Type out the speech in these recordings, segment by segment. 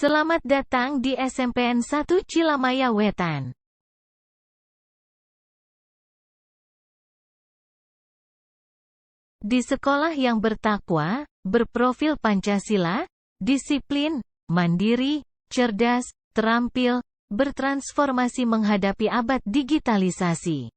Selamat datang di SMPN 1 Cilamaya Wetan. Di sekolah yang bertakwa, berprofil Pancasila, disiplin, mandiri, cerdas, terampil, bertransformasi menghadapi abad digitalisasi.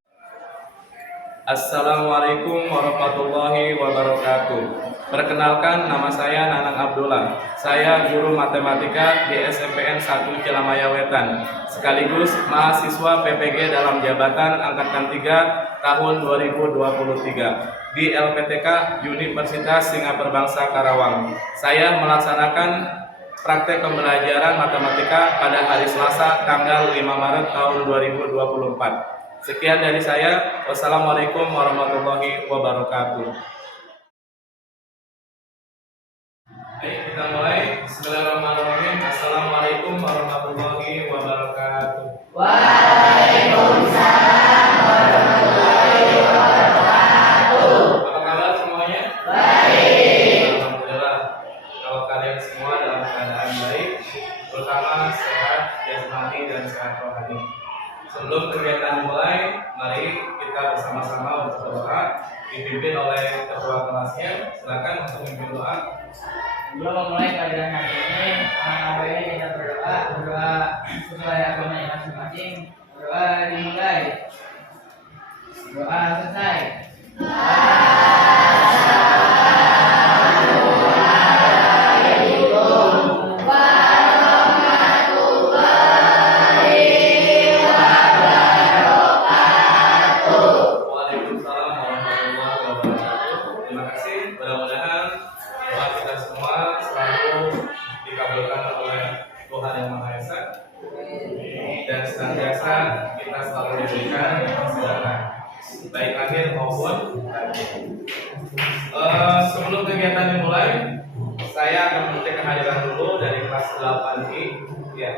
Assalamualaikum warahmatullahi wabarakatuh. Perkenalkan, nama saya Nanang Abdullah. Saya guru matematika di SMPN 1 Cilamaya Wetan, sekaligus mahasiswa PPG dalam jabatan Angkatan 3 tahun 2023 di LPTK Universitas Singapura Bangsa Karawang. Saya melaksanakan praktek pembelajaran matematika pada hari Selasa tanggal 5 Maret tahun 2024. Sekian dari saya. Wassalamualaikum warahmatullahi wabarakatuh. Baik, kita mulai. Bismillahirrahmanirrahim. Assalamualaikum warahmatullahi wabarakatuh. Waalaikumsalam warahmatullahi wabarakatuh. Apa kabar semuanya? Baik. Alhamdulillah. Kalau kalian semua dalam keadaan baik, terutama sehat jasmani dan sehat rohani. Sebelum kegiatan dimulai, mari kita bersama-sama untuk berdoa, dipimpin oleh ketua kelasnya. Silakan untuk memimpin doa. Sebelum memulai pelajaran hari ini, alangkah baiknya kita berdoa sesuai agamanya masing-masing. Berdoa dimulai. Doa selesai. Dan senantiasa kita selalu diberikan kesehatan, baik akhir maupun batin. Sebelum kegiatan dimulai, saya akan meminta kehadiran dulu dari kelas 8I. Ya,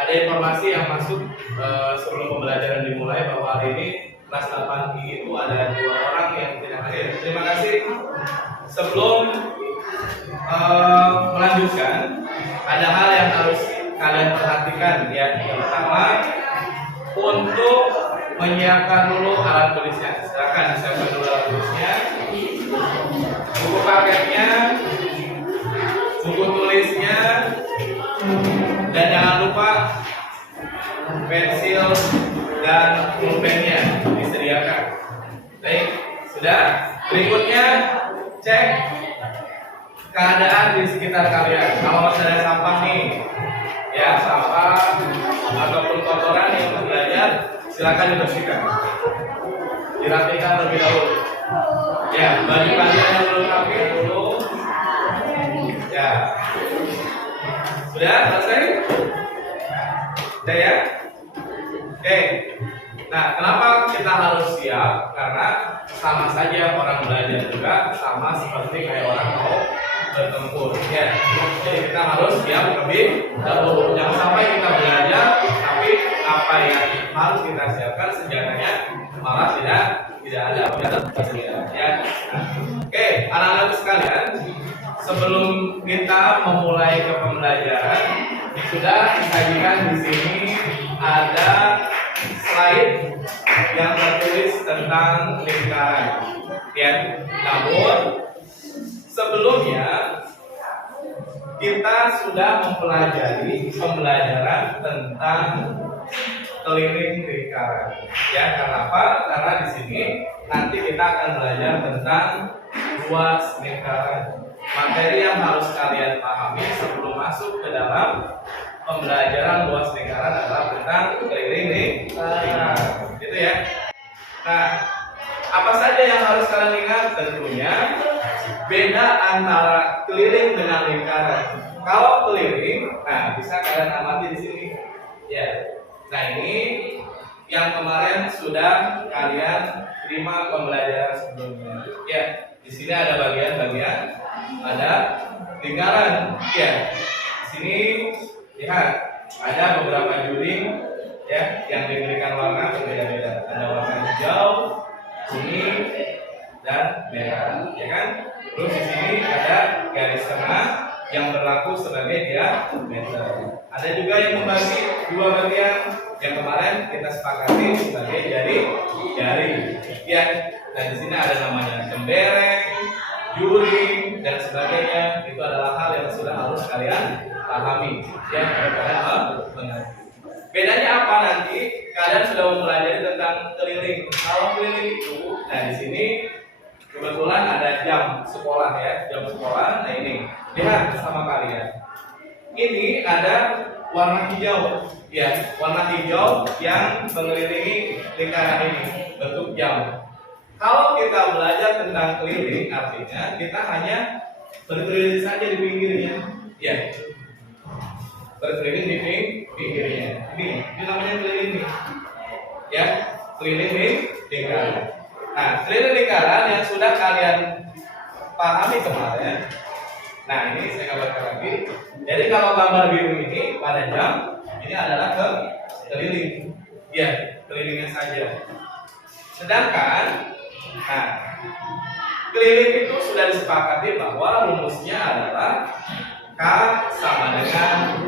ada informasi yang masuk sebelum pembelajaran dimulai bahwa hari ini kelas 8I itu ada 2 orang yang tidak hadir. Terima kasih. Sebelum melanjutkan, ada hal yang harus kalian perhatikan ya. Yang pertama, untuk menyiapkan dulu alat tulisnya. Silakan disiapkan dulu alat tulisnya, buku paketnya, buku tulisnya, dan jangan lupa pensil dan pulpennya disediakan. Baik, sudah. Berikutnya, cek keadaan di sekitar kalian. Kalau masih ada sampah nih, ya, sampah ataupun kotoran yang belajar, silakan dibersihkan, dirapikan terlebih dahulu. Ya, baju kalian yang belum rapi dulu. Ya, sudah selesai? Sudah ya? Oke. Nah, kenapa kita harus siap? Karena sama saja orang belajar juga sama seperti kayak orang mau bertempur, ya. Jadi kita harus siap lebih dahulu. Jangan sampai kita belajar, tapi apa yang harus kita siapkan senjatanya malah tidak ada. Ya. Oke, anak-anak sekalian, sebelum kita memulai ke pembelajaran, sudah disajikan di sini ada slide yang tertulis tentang lingkaran. Ya, namun sebelumnya kita sudah mempelajari pembelajaran tentang keliling lingkaran. Ya, kenapa? Karena di sini nanti kita akan belajar tentang luas lingkaran. Materi yang harus kalian pahami sebelum masuk ke dalam pembelajaran luas lingkaran adalah tentang keliling lingkaran. Gitu ya. Nah, apa saja yang harus kalian ingat? Tentunya beda antara keliling dengan lingkaran. Kalau keliling, nah bisa kalian amati di sini. Ya. Nah, ini yang kemarin sudah kalian terima pembelajaran sebelumnya. Ya, di sini ada bagian-bagian, ada lingkaran. Ya. Di sini lihat ada beberapa juling ya yang diberikan warna berbeda-beda. Ada warna hijau, kuning, dan merah, ya kan? Terus di sini ada garis tengah, yang berlaku sebagai diameter. Ada juga yang membagi dua bagian yang kemarin kita sepakati sebagai jari. Ya, dan di sini ada namanya cembereng, juring, dan sebagainya. Itu adalah hal yang sudah harus kalian pahami. Ya, kalian mengerti. Bedanya apa nanti? Kalian sudah mempelajari tentang keliling. Kalau keliling itu, nah di sini kebetulan ada jam sekolah ya, jam sekolah. Nah ini, lihat bersama kalian. Ini ada warna hijau, ya, warna hijau yang mengelilingi lingkaran ini, bentuk jam. Kalau kita belajar tentang keliling, artinya kita hanya berkeliling saja di pinggirnya, ya, berkeliling di pinggirnya. Ini namanya keliling nih, ya, keliling di lingkaran. Nah, keliling lingkaran yang sudah kalian pahami kemarin. Nah, ini saya gambarkan lagi. Jadi kalau gambar biru ini pada jam, ini adalah keliling. Ya, kelilingnya saja. Sedangkan, nah, keliling itu sudah disepakati bahwa rumusnya adalah K sama dengan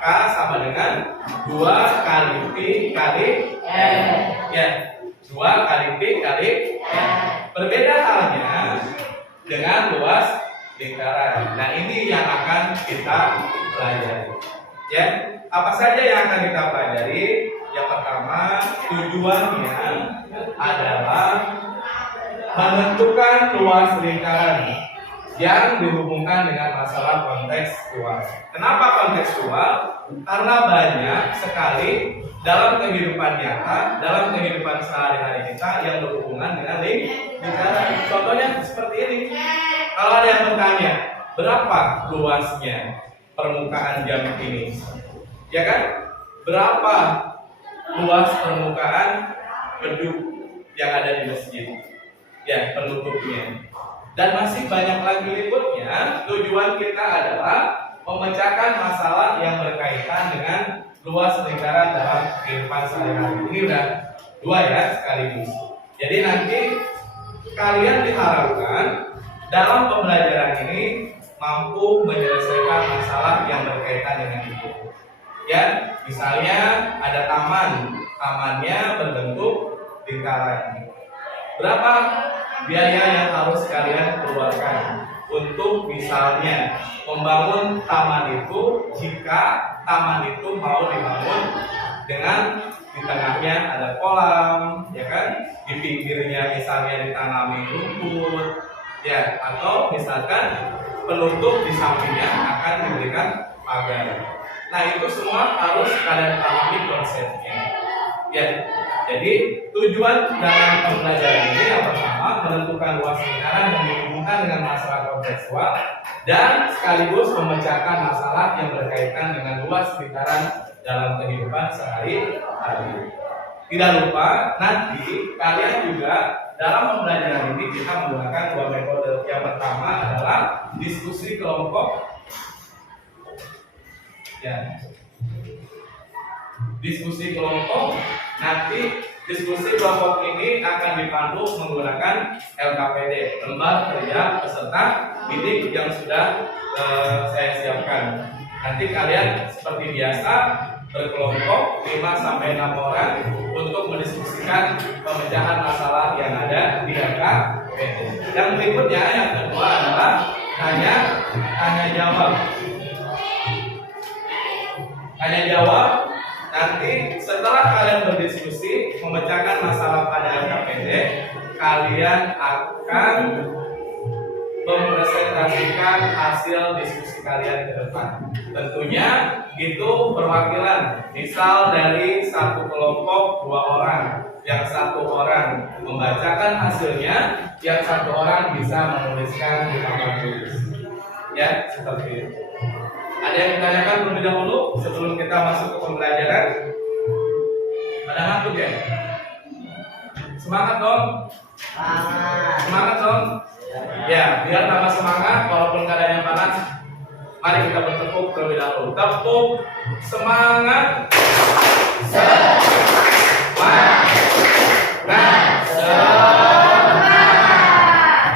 K sama dengan 2 kali P kali ya, 2 kali P kali berbeda halnya dengan luas lingkaran. Nah, ini yang akan kita pelajari. Ya, apa saja yang akan kita pelajari? Yang pertama, tujuannya adalah menentukan luas lingkaran yang dihubungkan dengan masalah kontekstual. Kenapa kontekstual? Karena banyak sekali dalam kehidupan nyata, dalam kehidupan sehari-hari kita yang berhubungan dengan lingkaran. Contohnya seperti ini. Kalau ada yang bertanya, berapa luasnya permukaan jam ini? Ya kan? Berapa luas permukaan beduk yang ada di masjid? Ya, penutupnya. Dan masih banyak lagi berikutnya. Tujuan kita adalah memecahkan masalah yang berkaitan dengan luas lingkaran dalam kehidupan sehari-hari. Ini udah 2 ya sekaligus. Jadi nanti kalian diharapkan dalam pembelajaran ini mampu menyelesaikan masalah yang berkaitan dengan itu. Ya, misalnya ada tamannya berbentuk lingkaran. Berapa biaya yang harus kalian keluarkan untuk misalnya membangun taman itu jika taman itu mau dibangun dengan di tengahnya ada kolam, ya kan? Di pinggirnya misalnya ditanami rumput, ya, atau misalkan penutup di sampingnya akan diberikan pagar. Nah, itu semua harus kalian pahami konsepnya. Ya, jadi tujuan dalam pembelajaran ini yang pertama menentukan luas lingkaran yang dihubungkan dengan masalah kontekstual dan sekaligus memecahkan masalah yang berkaitan dengan luas lingkaran dalam kehidupan sehari-hari. Tidak lupa nanti kalian juga dalam pembelajaran ini kita menggunakan 2 metode. Yang pertama adalah diskusi kelompok. Ya. Diskusi kelompok. Nanti diskusi kelompok ini akan dipandu menggunakan LKPD, lembar kerja peserta didik yang sudah saya siapkan. Nanti kalian seperti biasa berkelompok 5-6 orang untuk mendiskusikan pemecahan masalah yang ada di LKPD. Yang berikutnya yang kedua adalah tanya jawab. Tanya jawab. Nanti setelah kalian berdiskusi memecahkan masalah pada LKPD, kalian akan mempresentasikan hasil diskusi kalian ke depan. Tentunya itu perwakilan. Misal dari satu kelompok 2 orang, yang 1 orang membacakan hasilnya, yang 1 orang bisa menuliskan di papan tulis. Ya, seperti itu. Ada yang ditanyakan terlebih dahulu sebelum kita masuk ke pembelajaran? Ada ngantuk ya? Semangat dong. Semangat dong. Ya, biar tambah semangat walaupun keadaannya panas. Mari kita bertepuk terlebih dahulu. Tepuk semangat.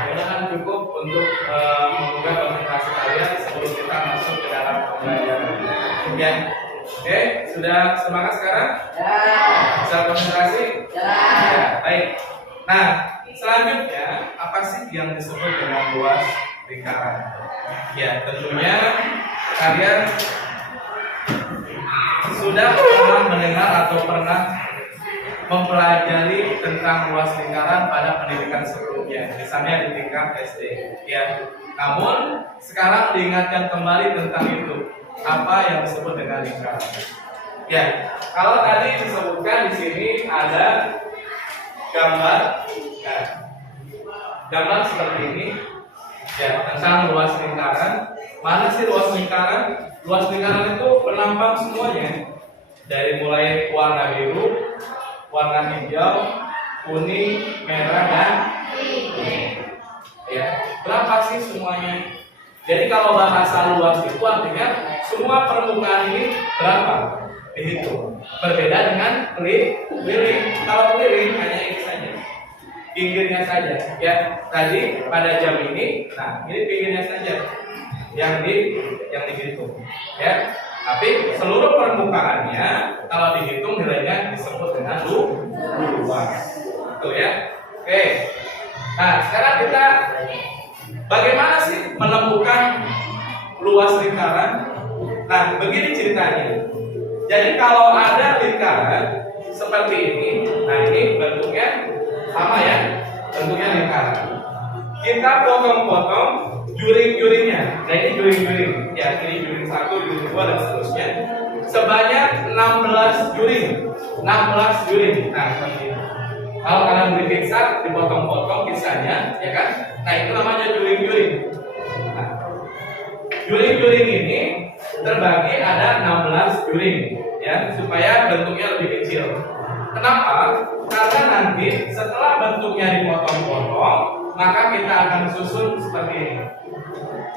Mudah-mudahan cukup untuk membuka presentasi Bisa konsentrasi? Jalan. Ya, baik. Nah, selanjutnya apa sih yang disebut dengan luas lingkaran? Ya, tentunya kalian sudah pernah mendengar atau pernah mempelajari tentang luas lingkaran pada pendidikan sebelumnya, misalnya di tingkat SD. Ya, namun sekarang diingatkan kembali tentang itu, apa yang disebut dengan lingkaran. Ya, kalau tadi disebutkan di sini ada gambar, ya, gambar seperti ini, ya, tentang luas lingkaran. Mana sih luas lingkaran? Luas lingkaran itu penampang semuanya, dari mulai warna biru, warna hijau, kuning, merah, dan ya, berapa sih semuanya? Jadi kalau bahasa luas itu artinya semua permukaan ini berapa? Dihitung. Berbeda dengan keliling. Kalau keliling hanya ini saja, pinggirnya saja. Ya, tadi pada jam ini, nah ini pinggirnya saja yang dihitung. Ya, tapi seluruh permukaannya kalau dihitung nilainya disebut dengan luas. Itu ya. Oke. Nah, sekarang kita bagaimana sih menemukan luas lingkaran? Nah, begini ceritanya. Jadi kalau ada lingkaran seperti ini, nah ini bentuknya sama ya, bentuknya lingkaran. Kita potong-potong juring-juringnya. Nah ini juring-juring, ya ini juring 1, juring 2 dan seterusnya. Sebanyak 16 juring, 16 juring. Nah seperti ini. Kalau kalian beli pizza, dipotong-potong pizzanya, ya kan? Nah itu namanya juring-juring. Nah, juring-juring ini terbagi ada 16 juring, ya, supaya bentuknya lebih kecil. Kenapa? Karena nanti setelah bentuknya dipotong-potong, maka kita akan susun seperti ini.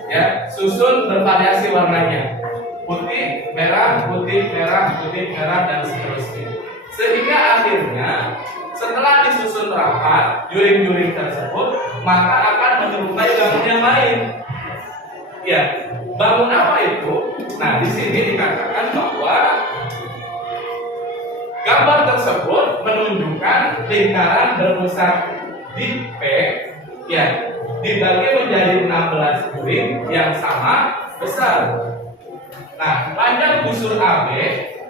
Ya, susun bervariasi warnanya. Putih, merah, putih, merah, putih, merah, dan seterusnya. Sehingga akhirnya setelah disusun rapat juring-juring tersebut, maka akan menyerupai bangun yang lain. Ya, bangun apa itu? Nah, di sini dikatakan bahwa gambar tersebut menunjukkan lingkaran berpusat di P, ya, dibagi menjadi 16 juring yang sama besar. Nah, panjang busur AB,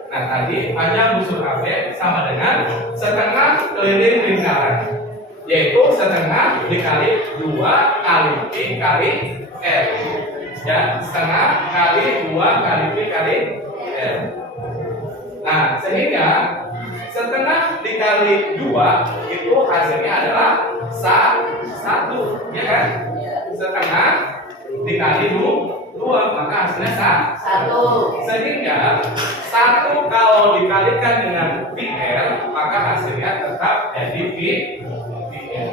nah tadi panjang busur AB sama dengan setengah keliling lingkaran, yaitu setengah dikali 2 kali P kali R. Ya, setengah kali 2 kali P kali R. Nah, sehingga setengah dikali 2 itu hasilnya adalah 1, ya kan? Setengah dikali 2, maka hasilnya 1. Sehingga 1 kalau dikalikan dengan PR, maka hasilnya tetap jadi PR.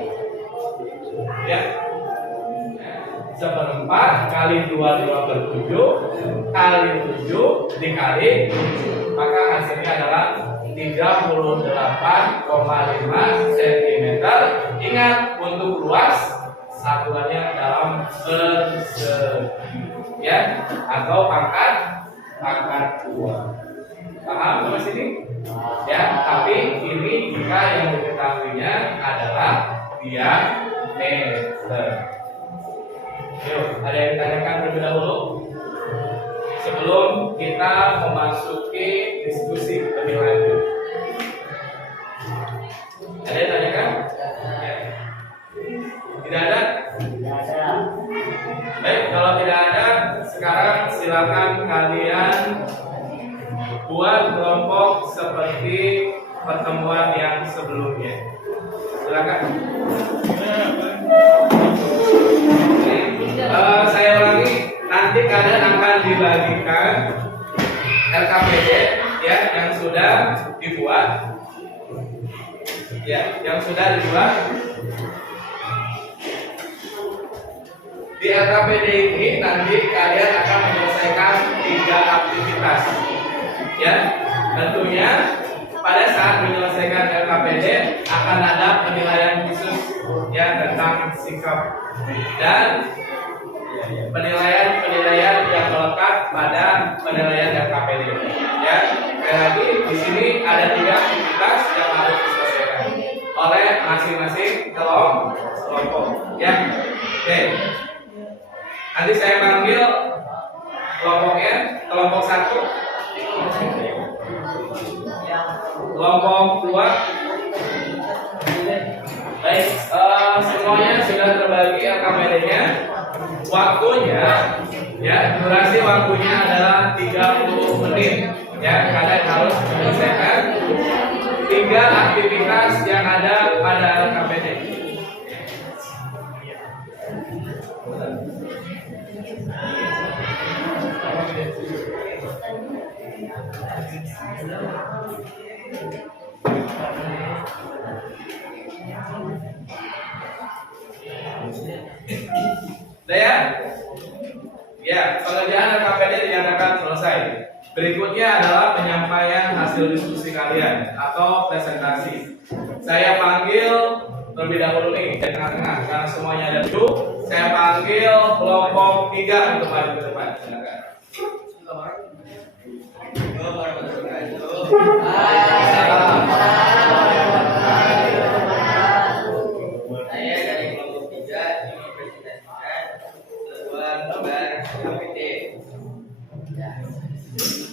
Ya. 1/4 kali 2 2/7 kali 7 dikali 7, maka hasilnya adalah 38,5 cm. Ingat, untuk luas satuannya dalam persegi, ya, atau pangkat 2. Paham sampai sini? Ya, tapi ini jika yang diketahuinya adalah diameter. Yuk, ada yang ditanyakan terlebih dahulu sebelum kita memasuki diskusi lebih lanjut. Ada yang tanyakan? Ya. Tidak ada? Tidak ada. Baik, kalau tidak ada, sekarang silakan kalian buat kelompok seperti pertemuan yang sebelumnya. Silakan. Saya ulangi, nanti kalian akan dibagikan LKPD, ya, yang sudah dibuat, ya, yang sudah dibuat. Di LKPD ini nanti kalian akan menyelesaikan 3 aktivitas, ya. Tentunya pada saat menyelesaikan LKPD akan ada penilaian khusus, ya, tentang sikap dan penilaian yang melekat pada penilaian LKPD. Ya, sekali lagi di sini ada 3 aktivitas. Yang kelompok. Ya, oke. Nanti saya panggil kelompoknya, kelompok 1, kelompok 2. Baik, semuanya sudah terbagi RKPD-nya. Waktunya, ya, durasi waktunya adalah 30 menit. Ya, kalian harus menyelesaikan 3 aktivitas yang ada pada RKPD. Udah ya? Ya, pengerjaan RKPD dinyatakan selesai. Berikutnya adalah penyampaian hasil diskusi kalian atau presentasi. Saya panggil terlebih dahulu nih dari tengah-tengah karena semuanya ada dulu. Saya panggil kelompok 3 untuk maju ke depan. Silakan. Saya dari kelompok 3 ingin mempresentasikan sebuah gambar RKPD.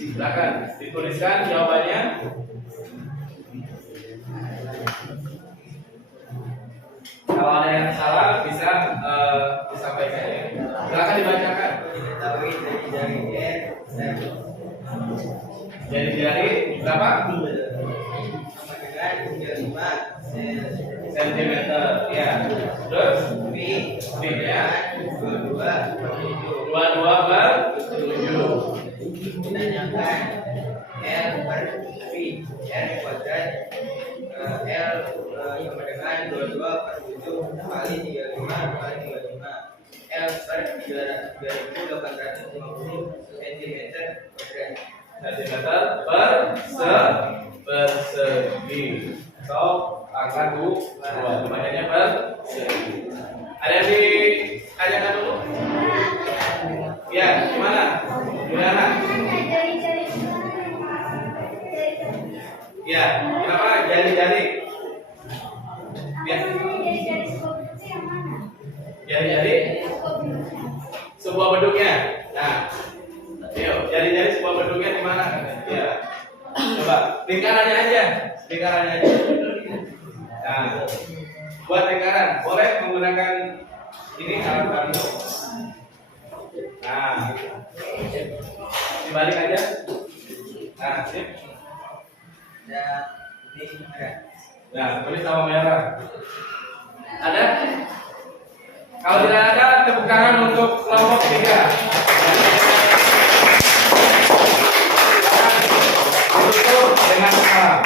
Silakan dituliskan jawabannya. Kalau ada yang salah bisa disampaikan ya. Silakan dibacakan. Diketahui dari jari R Jari-jari berapa? sama dengan 35 cm. Ya. Terus V V-nya 22/7. 22/7. Ditanyakan L per V R kuadrat L sama dengan 22/7 kali 35 kali 25 L per 2850 cm kuadrat. Centimeter persegi. So angka 2. Banyaknya persegi. Ada yang ditanyakan dulu? Ya, gimana? Gimana? Ya, kenapa jari-jari? Ya. Jari-jari sebuah bentuknya. Nah, ayo, jari-jari sebuah bentuknya di mana? Ya. Coba lingkarannya aja. Nah, buat lingkaran boleh menggunakan ini alat bantu. Nah, dibalik aja. Nah, sip. Dan ini ada. Nah, tulis sama merah. Ada? Kalau tidak ada, tepuk tangan untuk kelompok 3. Tutup dengan salam.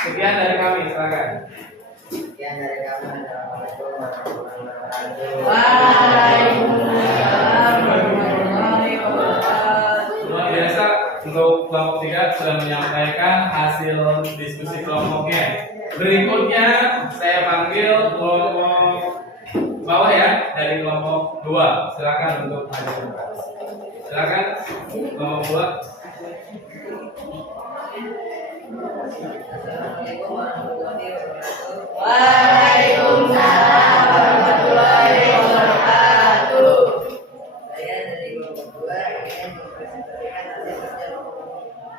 Sekian dari kami, silakan. Sekian dari kami. Assalamualaikum warahmatullahi wabarakatuh. Luar biasa untuk kelompok 3 sudah menyampaikan hasil diskusi kelompoknya. Berikutnya saya panggil kelompok bawah ya, dari kelompok 2. Silakan untuk maju ke depan. Silakan kelompok 2. Assalamualaikum warahmatullahi wabarakatuh. Waalaikumsalam warahmatullahi wabarakatuh. Saya dari kelompok 2 ingin mempresentasikan hasil kerja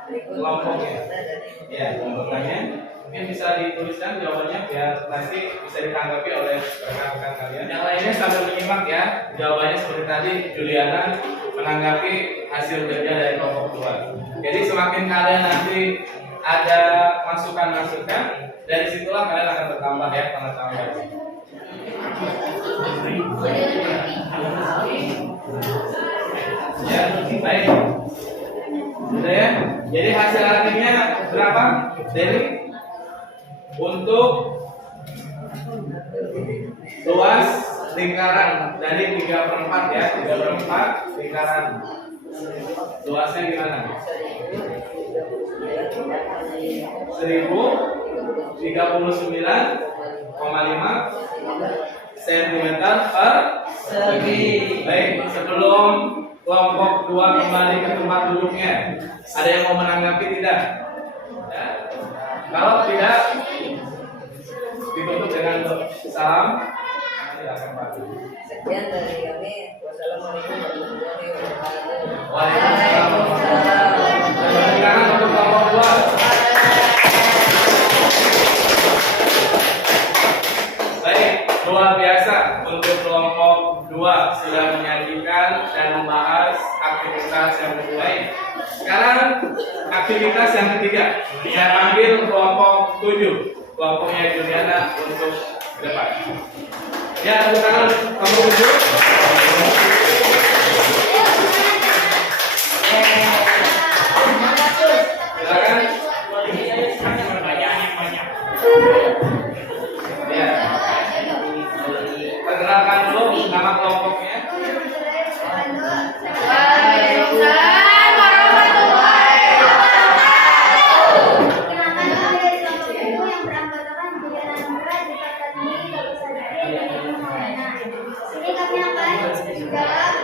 berikut. Kelompoknya. Dari Ya, kelompoknya mungkin bisa dituliskan jawabannya biar nanti bisa ditanggapi oleh rekan-rekan kalian. Yang lainnya sambil menyimak ya. Jawabannya seperti tadi, Juliana menanggapi hasil kerja dari kelompok 2. Jadi semakin kalian nanti ada masukan-masukan, dari situlah kalian akan bertambah ya pengetahuan. Ya, baik. Sudah ya. Jadi hasil akhirnya berapa? Dari untuk luas lingkaran dari 3/4 ya, 3/4 lingkaran. Luasnya gimana? 1039,5 cm persegi. Baik, sebelum kelompok 2 kembali ke tempat duduknya, ada yang mau menanggapi tidak? Ya. Kalau tidak, ditutup ya. dengan salam. Silakan Pak. Sekian dari kami. Wassalamualaikum warahmatullahi wabarakatuh. Waalaikumsalam. Silakan untuk kelompok 2. Baik, luar biasa untuk kelompok 2 sudah menyajikan dan membahas aktivitas yang berbaik. Sekarang aktivitas yang ketiga, saya panggil kelompok 7, kelompoknya Juliana untuk ke depan. Ya, tepuk tangan kelompok 7. Silakan. Ya. Perkenalkan dulu nama kelompoknya. Waalaikumsalam warahmatullahi wabarakatuh. Perkenalkan nama dari kelompok itu yang beranggotakan Juliana Nura, Jakarta Tinggi, Bagus Sadari, dan Ibu Maulana. Sini kami akan menjawab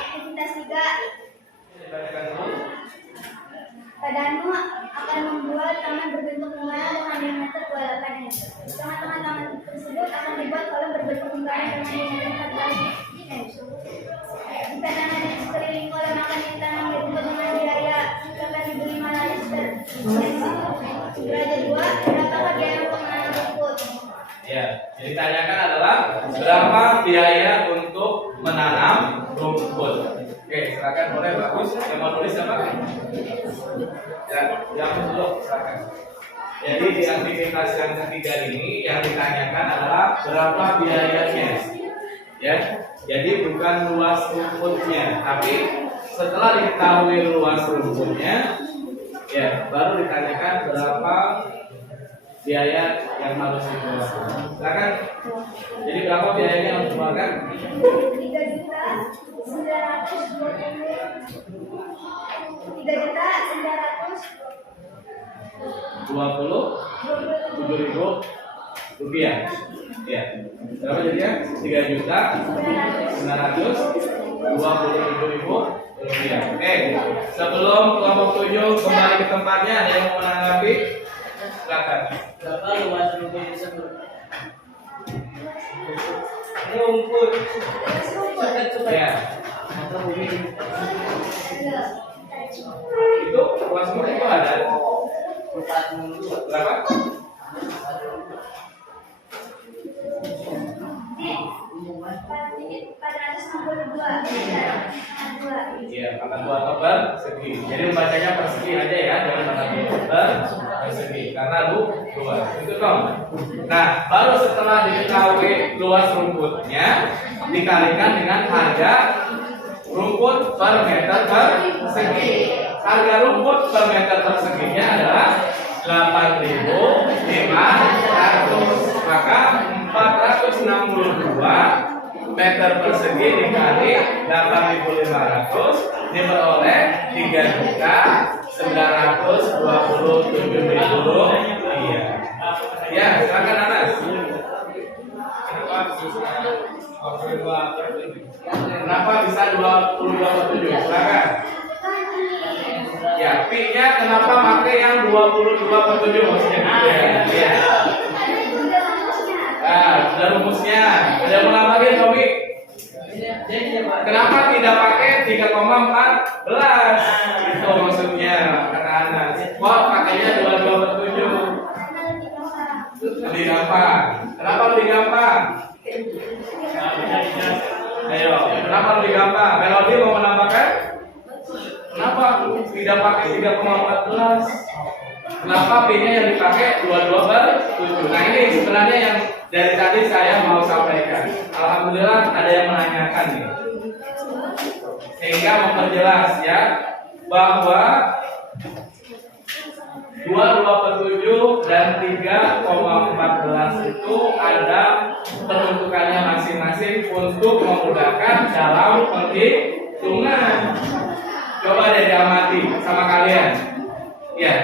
aktivitas 3. Padanu akan membuat taman berbentuk lingkaran dengan diameter 28 meter. Tengah-tengah taman tersebut akan dibuat kolam berbentuk lingkaran dengan diameter 14 meter. Jika tanah di sekeliling kolam akan ditanam rumput dengan biaya 8.500 derajat 2, berapakah biaya untuk menanam rumput? Ya, yang ditanyakan adalah berapa biaya untuk menanam rumput. Oke, silakan boleh Bagus. Yang mau tulis siapa? Ya, yang dulu silakan. Jadi di aktivitas yang ketiga ini yang ditanyakan adalah berapa biayanya. Ya, jadi bukan luas rumputnya, tapi setelah diketahui luas rumputnya, ya baru ditanyakan berapa biaya yang harus dikeluarkan. Silakan. Jadi berapa biayanya yang harus dikeluarkan? 3.900.000 rupiah. Ya. Berapa jadinya? 3.920.000 rupiah. Oke. Sebelum kelompok 7 kembali ke tempatnya, ada yang mau menanggapi? Silakan. Berapa luas rumput tersebut? Rumput. Ya. Atau bumi. Itu luas rumput itu ada 42. berapa? Iya, akan 2 meter persegi. Jadi membacanya persegi aja ya, jangan meter persegi karena luas. Itu dong. Nah, baru setelah diketahui luas rumputnya dikalikan dengan harga rumput per meter persegi. Harga rumput per meter perseginya adalah 8.500. Maka 462 meter persegi dikali 8.500 diperoleh 3.927.000 rupiah. Ya, silakan Anas. Kenapa bisa 22,7? Silakan. Ya, P-nya kenapa pakai yang 22,7 maksudnya gitu ya? Iya. Nah, sudah rumusnya. Ada yang mau nambahin, Tommy? Kenapa tidak pakai 3,14? Itu maksudnya kata Anas. Wah, pakainya 22,7. Lebih gampang. Kenapa lebih gampang? Ayo, kenapa lebih gampang? Melodi mau menambahkan? Kenapa tidak pakai 3,14? Kenapa P-nya yang dipakai 22/7? Nah, ini sebenarnya yang dari tadi saya mau sampaikan. Alhamdulillah ada yang menanyakan nih. Sehingga memperjelas ya bahwa 22/7 dan 3,14 itu ada peruntukannya masing-masing untuk memudahkan dalam perhitungan. Coba deh diamati sama kalian. Ya.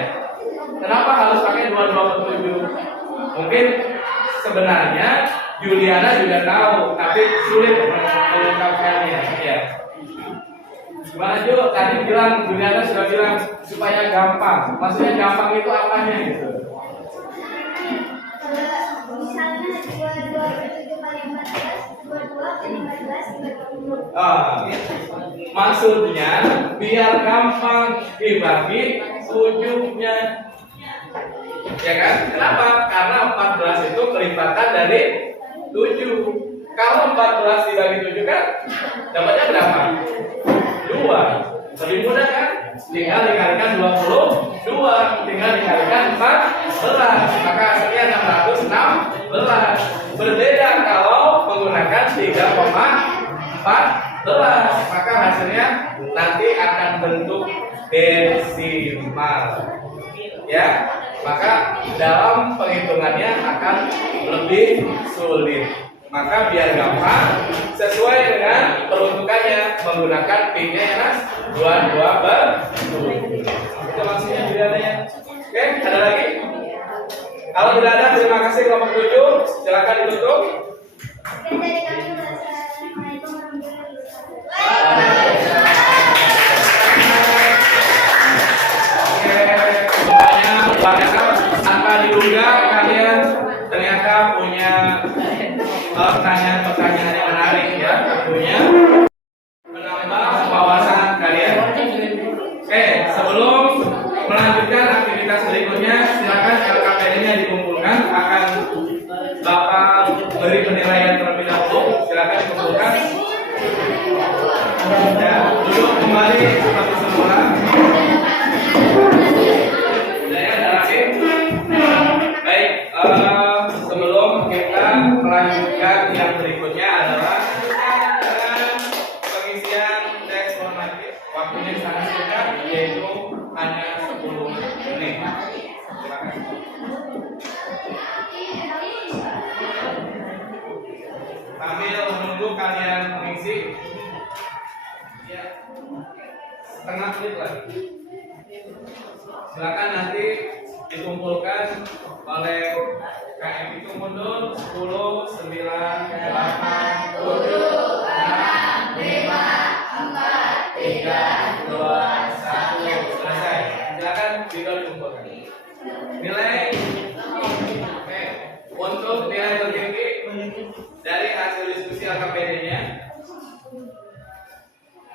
Kenapa harus pakai 22/7? Mungkin sebenarnya Juliana juga tahu, tapi sulit mengungkapkannya. Ya. Gimana Jo? Tadi bilang Juliana sudah bilang supaya gampang. Maksudnya gampang itu apanya gitu? 27 kali 14, 22 kali 14, 30. Maksudnya biar gampang dibagi 7-nya. Ya kan? Kenapa? Karena 14 itu kelipatan dari 7. Kalau 14 dibagi 7 kan dapatnya berapa? 2. Lebih mudah kan? Tinggal dikalikan 22, tinggal dikalikan 14, maka hasilnya 616. Berbeda kalau menggunakan 3,14, maka hasilnya nanti akan bentuk desimal. Ya, maka dalam penghitungannya akan lebih sulit. Maka biar gampang, sesuai dengan peruntukannya menggunakan PIN-nya ya Mas, 22 ber 7. Itu maksudnya bedanya. Oke, ada lagi? Kalau tidak ada, terima kasih kelompok 7. Silakan ditutup. Dan dari kami Assalamualaikum warahmatullahi wabarakatuh. Oke, banyak tanpa diduga kalian ternyata punya pertanyaan-pertanyaan yang menarik ya, tentunya menambah wawasan kalian. Oke, sebelum melanjutkan aktivitas berikutnya, silakan LKPD-nya dikumpulkan. Akan Bapak beri penilaian terlebih dahulu. Silakan dikumpulkan. Ya, duduk kembali seperti semula. Baik, sebelum kita melanjutkan yang berikutnya adalah pengisian teks formatif. Waktunya sangat singkat, yaitu hanya 10 menit. Terima kasih. Sambil menunggu kalian mengisi, ya, setengah menit lagi. Silakan nanti dikumpulkan oleh KM itu mundur 10, 9, 8, 7, 6, 5, 4, 3, 2, 1. Selesai. Silakan juga dikumpulkan. Nilai. Oke. Untuk nilai tertinggi dari hasil diskusi LKPD-nya,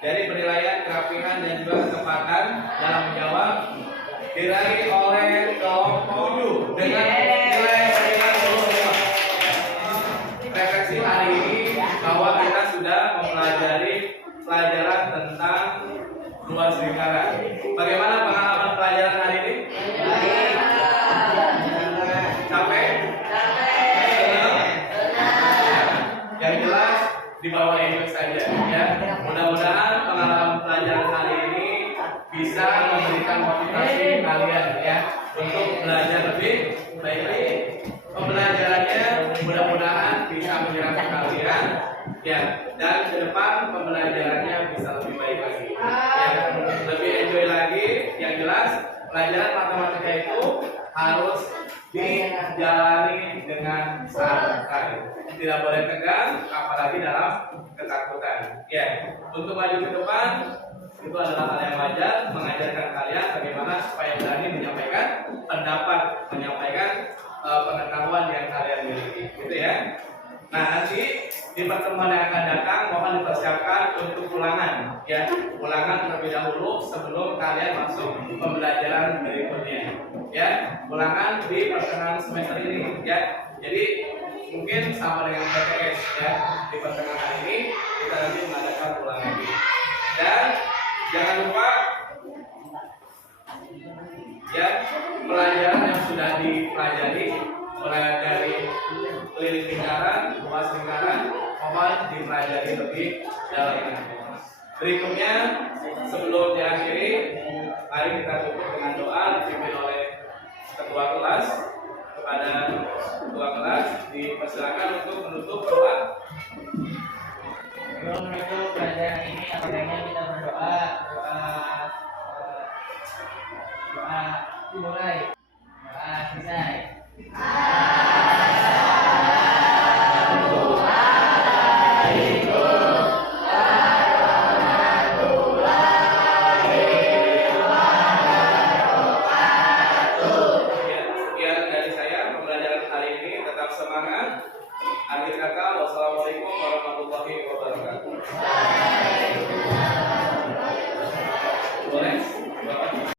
dari penilaian kerapihan dan juga ketepatan dalam menjawab diraih oleh kelompok 7 dengan nilai 9,5. Refleksi hari ini bahwa kita sudah mempelajari pelajaran tentang luas lingkaran. Bagaimana pengalaman pelajaran hari ini? Capek? Yang jelas di bawah ini saja ya. Mudah-mudahan pengalaman pelajaran hari ini bisa memberikan motivasi kalian ya untuk belajar lebih baik lagi. Pembelajarannya mudah-mudahan bisa menyerap kalian ya, dan ke depan pembelajarannya bisa lebih baik lagi ya, lebih enjoy lagi. Yang jelas pelajaran matematika itu harus dijalani dengan santai, tidak boleh tegang apalagi dalam ketakutan ya. Untuk maju ke depan itu adalah hal yang wajar, mengajarkan kalian bagaimana supaya berani menyampaikan pendapat, menyampaikan pengetahuan yang kalian miliki, gitu ya. Nah, nanti di pertemuan yang akan datang mohon dipersiapkan untuk ulangan, ya, ulangan terlebih dahulu sebelum kalian masuk pembelajaran berikutnya, ya, ulangan di pertengahan semester ini, ya. Jadi mungkin sama dengan PTS, ya, di pertengahan ini kita nanti mengadakan ulangan ini. Dan jangan lupa ya, pelajaran yang sudah dipelajari mulai dari keliling lingkaran, luas lingkaran, mohon dipelajari lebih dalam. Berikutnya sebelum diakhiri, mari kita tutup dengan doa dipimpin oleh ketua kelas. Kepada ketua kelas dipersilakan untuk menutup doa. Sebelum menutup pelajaran ini, akhirnya kita berdoa. Doa dimulai.